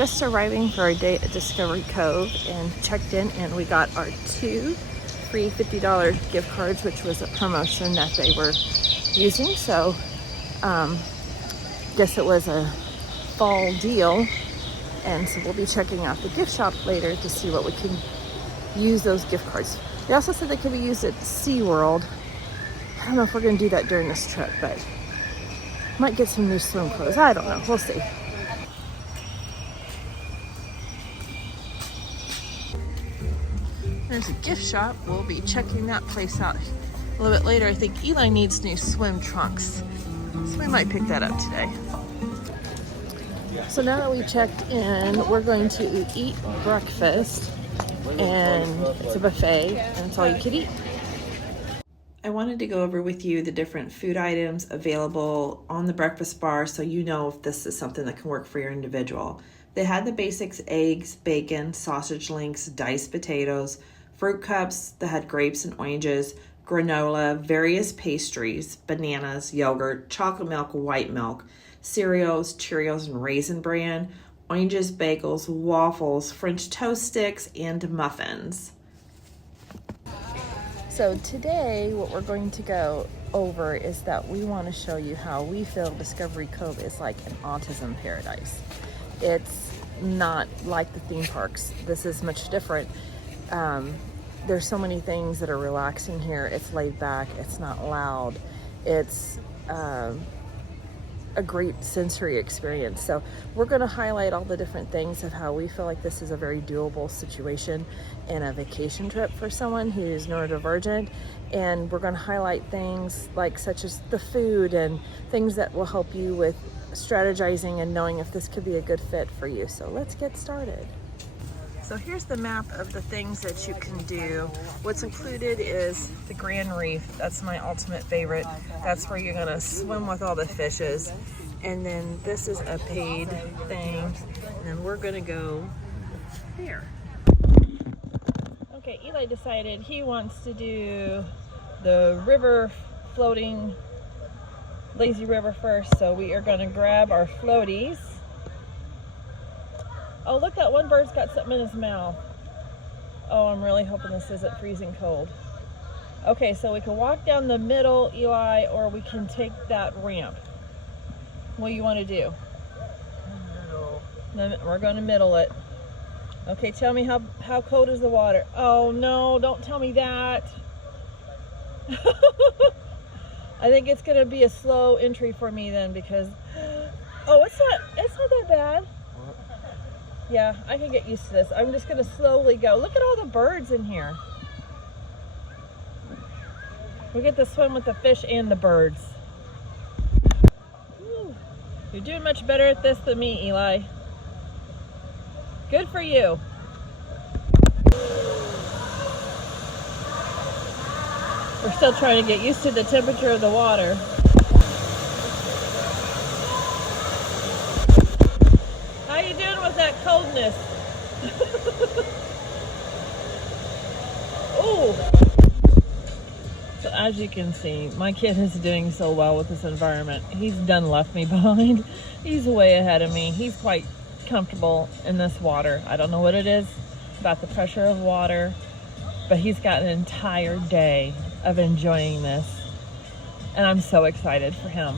just arriving for our day at Discovery Cove and checked in, and we got our 2 free $50 gift cards, which was a promotion that they were using. So guess it was a fall deal, and so we'll be checking out the gift shop later to see what we can use those gift cards. They also said they could be used at SeaWorld. I don't know if we're going to do that during this trip, but might get some new swim clothes. I don't know. We'll see. There's a gift shop. We'll be checking that place out a little bit later. I think Eli needs new swim trunks, so we might pick that up today. So now that we checked in, we're going to eat breakfast, and it's a buffet, and it's all you can eat. I wanted to go over with you the different food items available on the breakfast bar so you know if this is something that can work for your individual. They had the basics: eggs, bacon, sausage links, diced potatoes, fruit cups that had grapes and oranges, granola, various pastries, bananas, yogurt, chocolate milk, white milk, cereals, Cheerios and Raisin Bran, oranges, bagels, waffles, French toast sticks, and muffins. So today what we're going to go over is that we want to show you how we feel Discovery Cove is like an autism paradise. It's not like the theme parks. This is much different. There's so many things that are relaxing here. It's laid back. It's not loud. It's a great sensory experience. So we're going to highlight all the different things of how we feel like this is a very doable situation and a vacation trip for someone who's neurodivergent. And we're going to highlight things like such as the food and things that will help you with strategizing and knowing if this could be a good fit for you. So let's get started. So here's the map of the things that you can do. What's included is the Grand Reef. That's my ultimate favorite. That's where you're gonna swim with all the fishes. And then this is a paid thing. And then we're gonna go there. Okay, Eli decided he wants to do the river floating lazy river first. So we are gonna grab our floaties. Oh, look, that one bird's got something in his mouth. Oh, I'm really hoping this isn't freezing cold. Okay, so we can walk down the middle, Eli, or we can take that ramp. What do you want to do? Middle. We're going to middle it. Okay, tell me how cold is the water? Oh, no, don't tell me that. I think it's going to be a slow entry for me then because... Oh, it's not that bad. Yeah, I can get used to this. I'm just gonna slowly go. Look at all the birds in here. We get to swim with the fish and the birds. Woo. You're doing much better at this than me, Eli. Good for you. We're still trying to get used to the temperature of the water. That coldness. Ooh. So as you can see, my kid is doing so well with this environment. He's done left me behind. He's way ahead of me. He's quite comfortable in this water. I don't know what it is about the pressure of water, but he's got an entire day of enjoying this, and I'm so excited for him.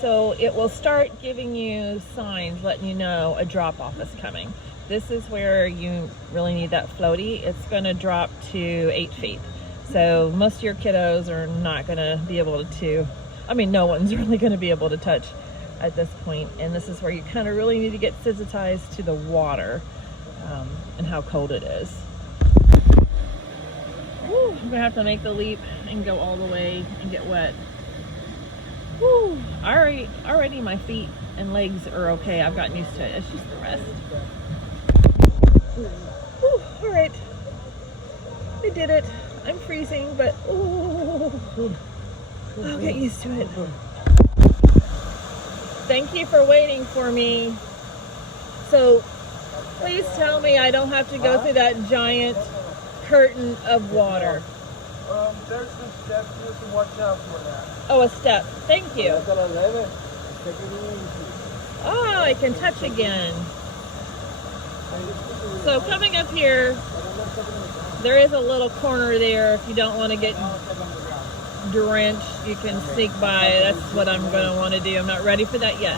So it will start giving you signs letting you know a drop off is coming. This is where you really need that floaty. It's going to drop to 8 feet. So most of your kiddos are not going to be able to, no one's really going to be able to touch at this point. And this is where you kind of really need to get sensitized to the water and how cold it is. Woo, I'm going to have to make the leap and go all the way and get wet. Woo! Already my feet and legs are okay. I've gotten used to it. It's just the rest. Woo! All right. I did it. I'm freezing, but I'll get used to it. Thank you for waiting for me. So please tell me I don't have to go through that giant curtain of water. There's some steps you have to watch out for that. Oh, a step. Thank you. Oh, I can touch again. So coming up here, there is a little corner there. If you don't want to get drenched, you can sneak by. That's what I'm going to want to do. I'm not ready for that yet.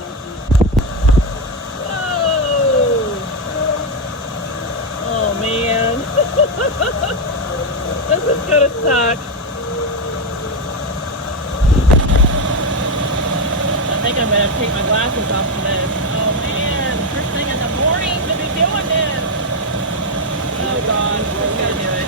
Whoa! Oh man. This is going to suck. I think I'm going to take my glasses off for this. Oh man, first thing in the morning to be doing this. Oh God, we're going to do it.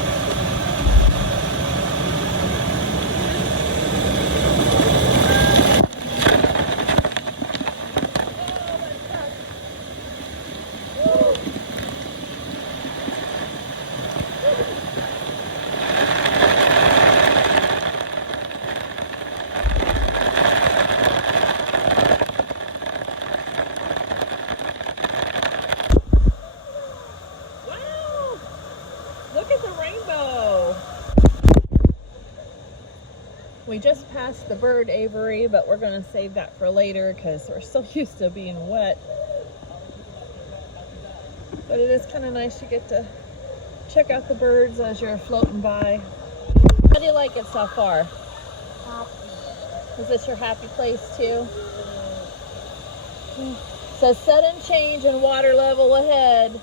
We just passed the bird aviary, but we're going to save that for later because we're so used to being wet. But it is kind of nice to get to check out the birds as you're floating by. How do you like it so far? Happy. Is this your happy place too? So sudden change in water level ahead.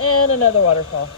And another waterfall.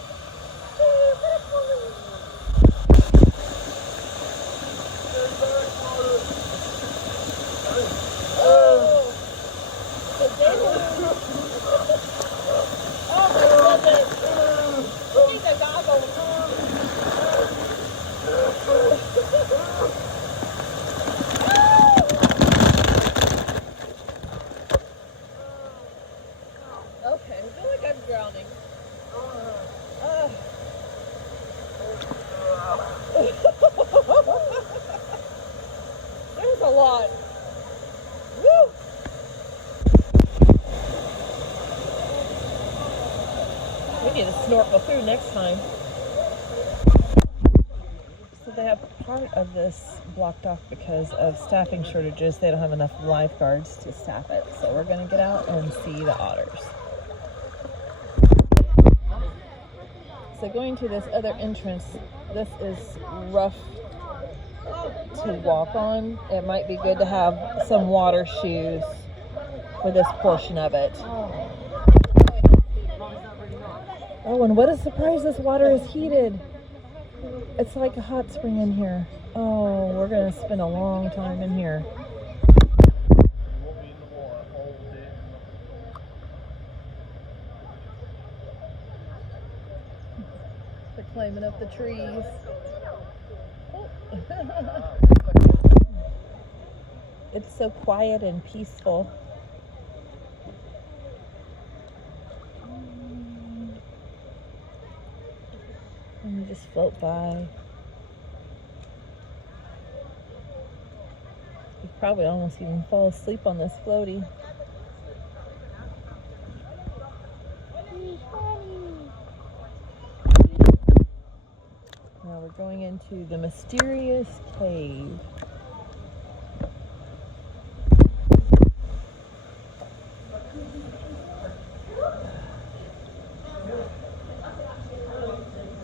There's a lot. Woo! We need to snorkel through next time. So they have part of this blocked off because of staffing shortages. They don't have enough lifeguards to staff it. So we're going to get out and see the otters. So going to this other entrance, this is rough to walk on. It might be good to have some water shoes for this portion of it. Oh, and what a surprise, this water is heated. It's like a hot spring in here. Oh, we're going to spend a long time in here. They're climbing up the trees. It's so quiet and peaceful. And you just float by. You probably almost even fall asleep on this floaty. Now we're going into the mysterious cave.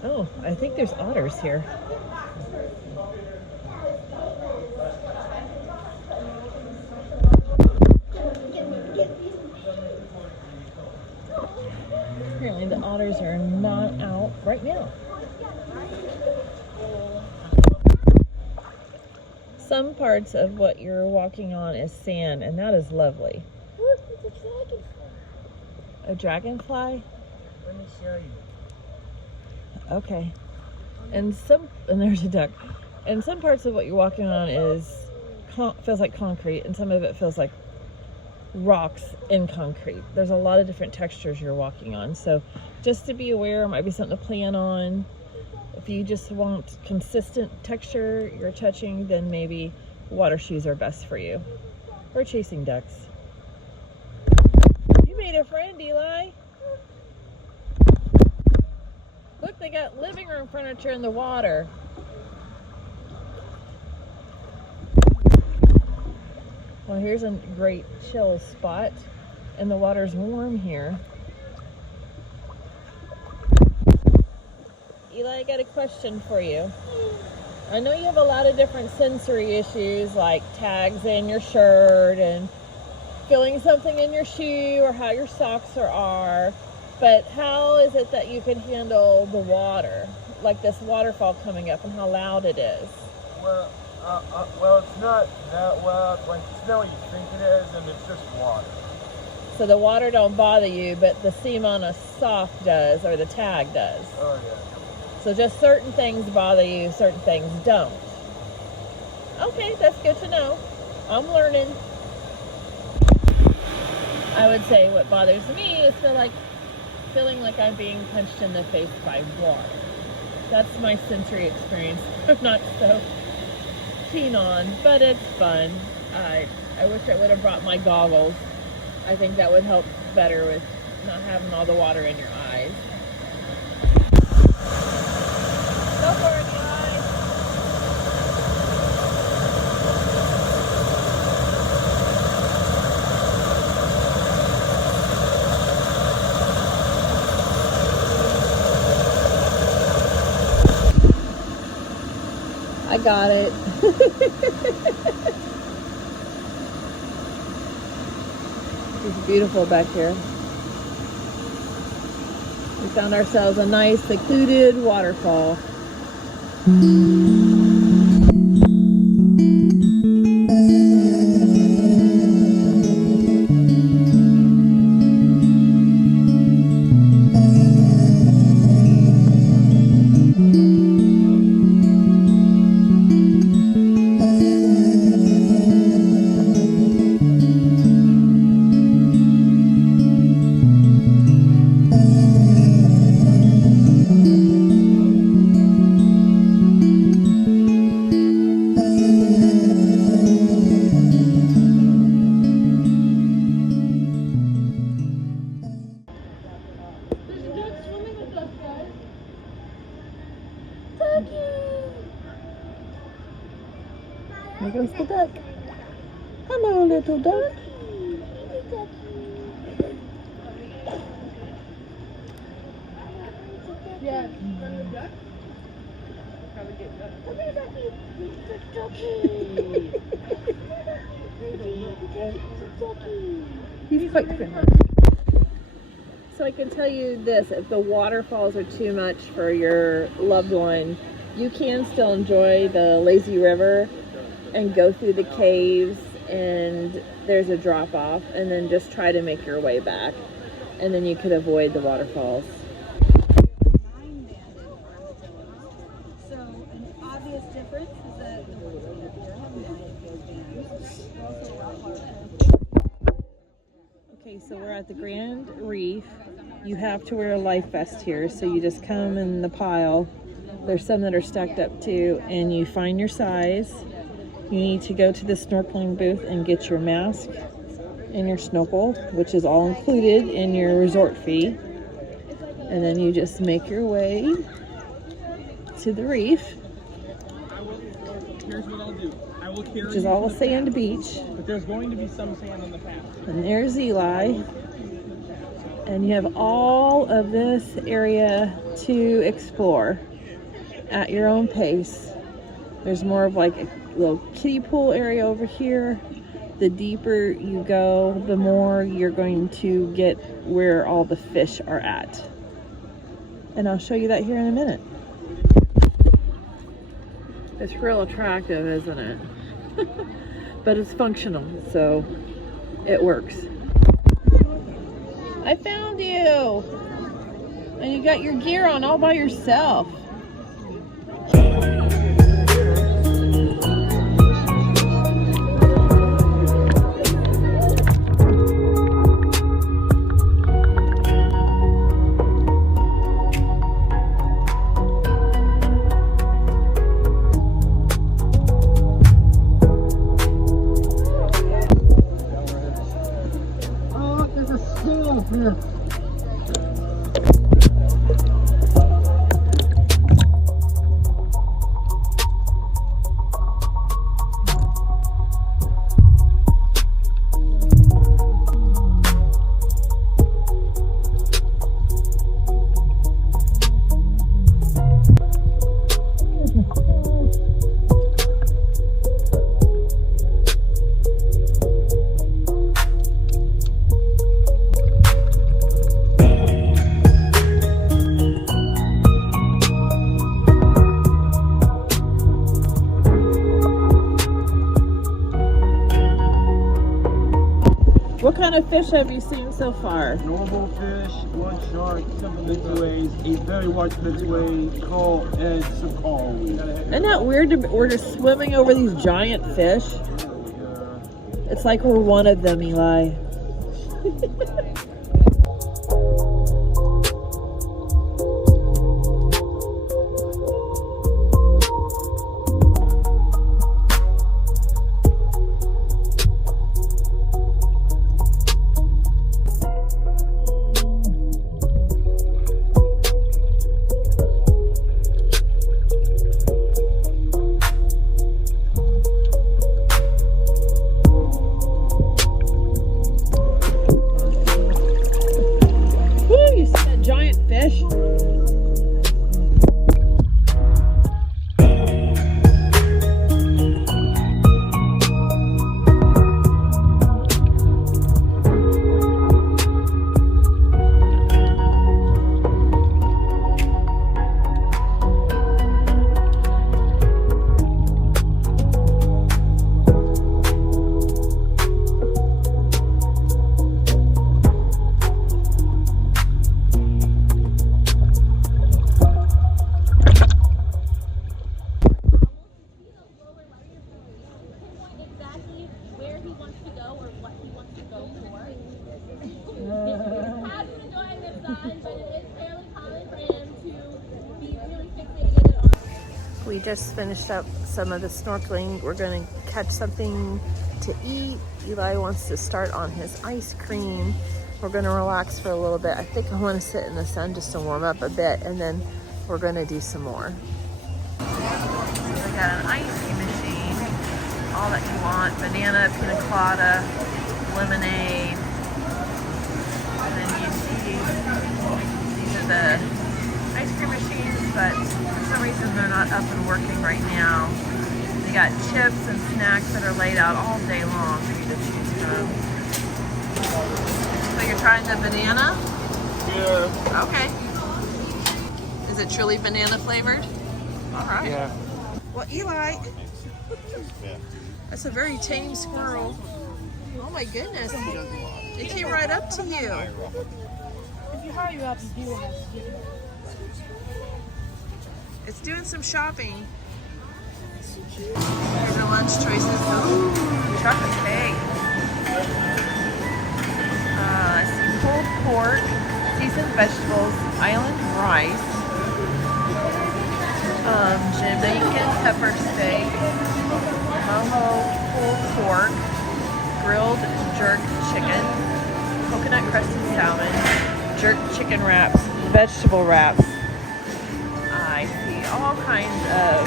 Oh, I think there's otters here. Apparently the otters are not out right now. Some parts of what you're walking on is sand, and that is lovely. Look, it's a dragonfly. A dragonfly? Let me show you. Okay. And there's a duck. And some parts of what you're walking on feels like concrete, and some of it feels like rocks in concrete. There's a lot of different textures you're walking on. So just to be aware, it might be something to plan on. If you just want consistent texture you're touching, then maybe water shoes are best for you. Or chasing ducks. You made a friend, Eli. Look, they got living room furniture in the water. Well, here's a great chill spot, and the water's warm here. Eli, I got a question for you. I know you have a lot of different sensory issues, like tags in your shirt and feeling something in your shoe or how your socks are, but how is it that you can handle the water, like this waterfall coming up, and how loud it is? Well, it's not that loud. Like, it's not what you think it is, and it's just water. So the water don't bother you, but the seam on a sock does, or the tag does. Oh, yeah. So just certain things bother you, certain things don't. Okay, that's good to know. I'm learning. I would say what bothers me is feeling like I'm being punched in the face by water. That's my sensory experience. I'm not so keen on, but it's fun. I wish I would have brought my goggles. I think that would help better with not having all the water in your eyes. Go for it, Eli. I got it. It's beautiful back here. We found ourselves a nice secluded waterfall. There goes the duck. Hello, little duck. Yeah. He's quite friendly. So I can tell you this, if the waterfalls are too much for your loved one, you can still enjoy the lazy river and go through the caves, and there's a drop off, and then just try to make your way back, and then you could avoid the waterfalls. So an obvious difference is that the ones we have here have 9 bands. Okay, so we're at the Grand Reef. You have to wear a life vest here, so you just come in the pile. There's some that are stacked up too, and you find your size. You need to go to the snorkeling booth and get your mask and your snorkel, which is all included in your resort fee. And then you just make your way to the reef, Here's what I'll do. I will carry which is all sand beach. but there's going to be some sand on the path. And there's Eli. And you have all of this area to explore at your own pace. There's more of like a little kiddie pool area over here. The deeper you go, the more you're going to get where all the fish are at. And I'll show you that here in a minute. It's real attractive, isn't it? But it's functional, so it works. I found you! And you got your gear on all by yourself. Oh, there's a snail here. kind of fish have you seen so far? Normal fish, one shark, some midways, a very large midway, coral, and some coral. Isn't that weird? We're just swimming over these giant fish. It's like we're one of them, Eli. We just finished up some of the snorkeling. We're gonna catch something to eat. Eli wants to start on his ice cream. We're gonna relax for a little bit. I think I wanna sit in the sun just to warm up a bit, and then we're gonna do some more. We got an ice cream machine, all that you want, banana, pina colada, lemonade, and then you see these are the ice cream machines, but for some reason they're not up and working right now. They got chips and snacks that are laid out all day long for you to choose from. So you're trying the banana? Yeah. Okay. Is it truly banana flavored? All right. Yeah. Well, Eli, that's a very tame squirrel. Oh my goodness. It came right up to you. If you hurry up, you do it. It's doing some shopping. Here's your lunch choices. Ooh, chocolate cake. I see pulled pork, seasoned vegetables, island rice, Jamaican pepper steak, mojo pulled pork, grilled jerk chicken, coconut crusted salmon, jerk chicken wraps, vegetable wraps. I see all kinds of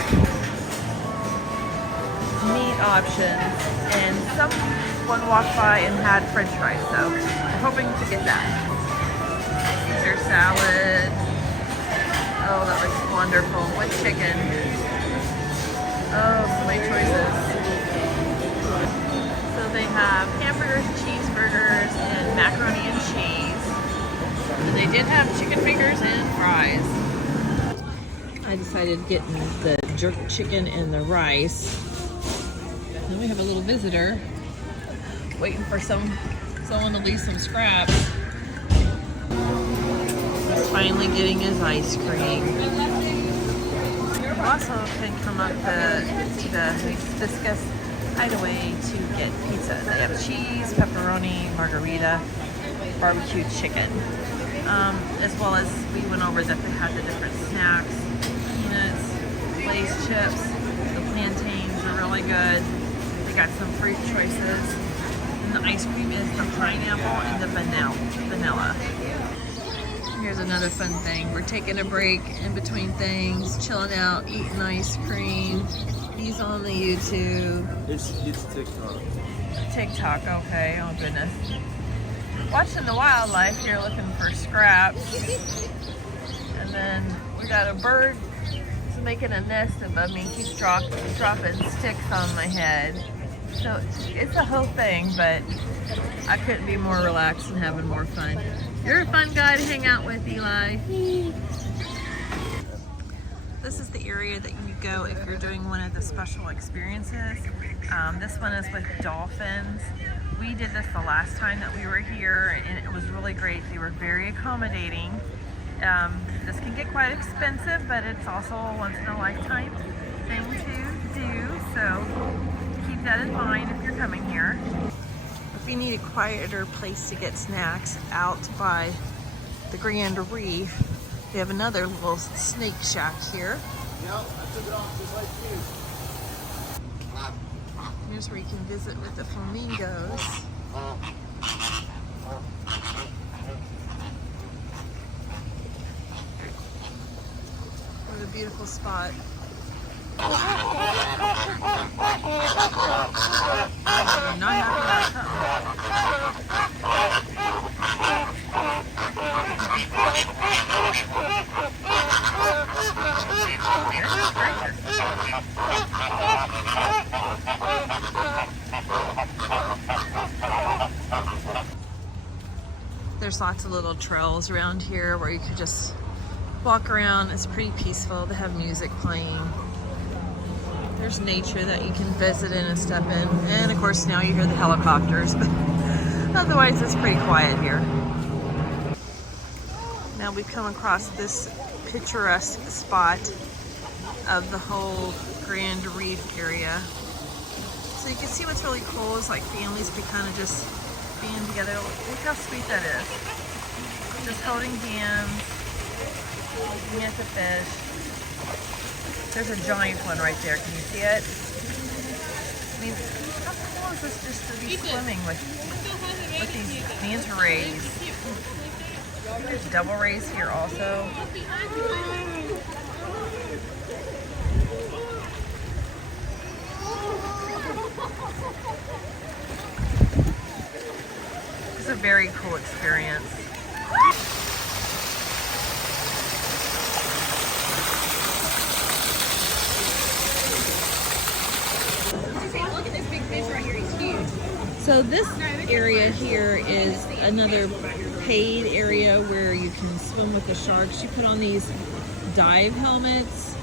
meat options, and someone walked by and had french fries, so I'm hoping to get that. Caesar salad. Oh, that looks wonderful. With chicken. Oh, so many choices. So they have hamburgers, cheeseburgers, and macaroni and cheese. And they did have chicken fingers and fries. I decided getting the jerk chicken and the rice. Then we have a little visitor waiting for someone to leave some scraps. He's finally getting his ice cream. You also can come up to the Hibiscus Hideaway to get pizza. They have cheese, pepperoni, margarita, barbecued chicken. As well as we went over that they had the different snacks, peanuts, Lay's chips, the plantains are really good. They got some fruit choices. And the ice cream is the pineapple and the vanilla. Here's another fun thing. We're taking a break in between things, chilling out, eating ice cream. He's on the YouTube. It's TikTok. TikTok, okay. Oh goodness. Watching the wildlife here, looking for scraps. And then we got a bird making a nest above me. He's dropping sticks on my head. So it's a whole thing, but I couldn't be more relaxed and having more fun. You're a fun guy to hang out with, Eli. The this is the area that you go if you're doing one of the special experiences. This one is with dolphins. We did this the last time that we were here, and it was really great. They were very accommodating. This can get quite expensive, but it's also a once-in-a-lifetime thing to do, so keep that in mind if you're coming here. If you need a quieter place to get snacks out by the Grand Reef, we have another little snake shack here. Yep, I took it off just like you. Here's where you can visit with the flamingos. What a beautiful spot. I'm not happy There's lots of little trails around here where you could just walk around. It's pretty peaceful. They have music playing. There's nature that you can visit in and step in. And of course now you hear the helicopters, but otherwise it's pretty quiet here. Now we've come across this picturesque spot of the whole Grand Reef area. So you can see what's really cool is like families can kind of just being together. Look how sweet that is. Just holding hands, looking at the fish. There's a giant one right there. Can you see it? I mean, how cool is this just to be swimming with these manta rays? There's double rays here also. It's a very cool experience. Look at this big fish right here. He's huge. So this area here is another paid area where you can swim with the sharks. You put on these dive helmets.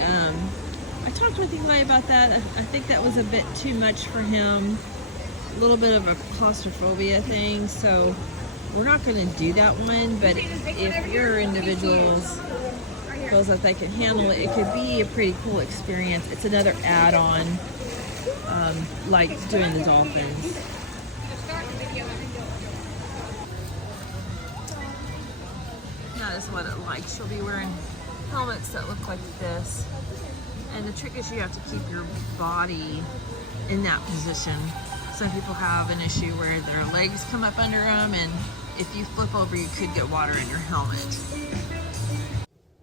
I talked with Eli about that. I think that was a bit too much for him. A little bit of a claustrophobia thing. So we're not going to do that one. But if your individuals feels that they can handle it, it could be a pretty cool experience. It's another add-on. Like doing the dolphins. That is what it like. She'll be wearing helmets that look like this. And the trick is you have to keep your body in that position. Some people have an issue where their legs come up under them, and if you flip over, you could get water in your helmet.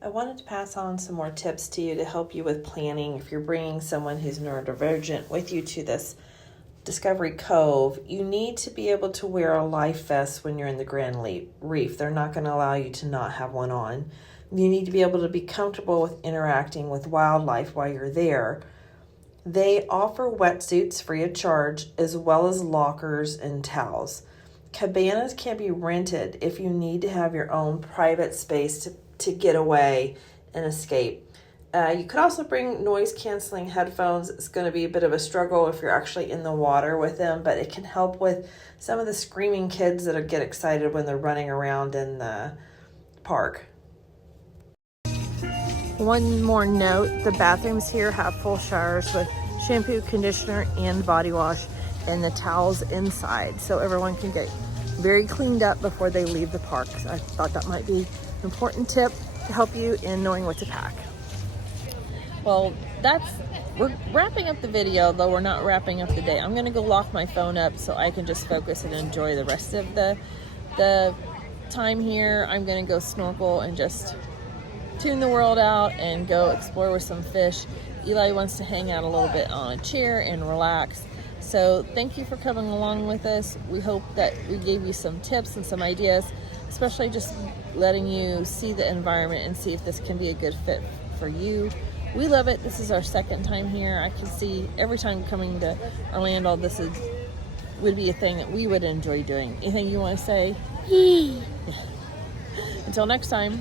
I wanted to pass on some more tips to you to help you with planning. If you're bringing someone who's neurodivergent with you to this Discovery Cove, you need to be able to wear a life vest when you're in the Grand Reef. They're not going to allow you to not have one on. You need to be able to be comfortable with interacting with wildlife while you're there. They offer wetsuits free of charge, as well as lockers and towels. Cabanas can be rented if you need to have your own private space to get away and escape. You could also bring noise-canceling headphones. It's going to be a bit of a struggle if you're actually in the water with them, but it can help with some of the screaming kids that get excited when they're running around in the park. One more note, the bathrooms here have full showers with shampoo, conditioner, and body wash, and the towels inside, so everyone can get very cleaned up before they leave the park. So I thought that might be an important tip to help you in knowing what to pack. Well, we're wrapping up the video, though we're not wrapping up the day. I'm gonna go lock my phone up so I can just focus and enjoy the rest of the time here. I'm gonna go snorkel and just tune the world out and go explore with some fish. Eli wants to hang out a little bit on a chair and relax. So thank you for coming along with us. We hope that we gave you some tips and some ideas, especially just letting you see the environment and see if this can be a good fit for you. We love it. This is our second time here. I can see every time coming to Orlando, this would be a thing that we would enjoy doing. Anything you want to say? Until next time.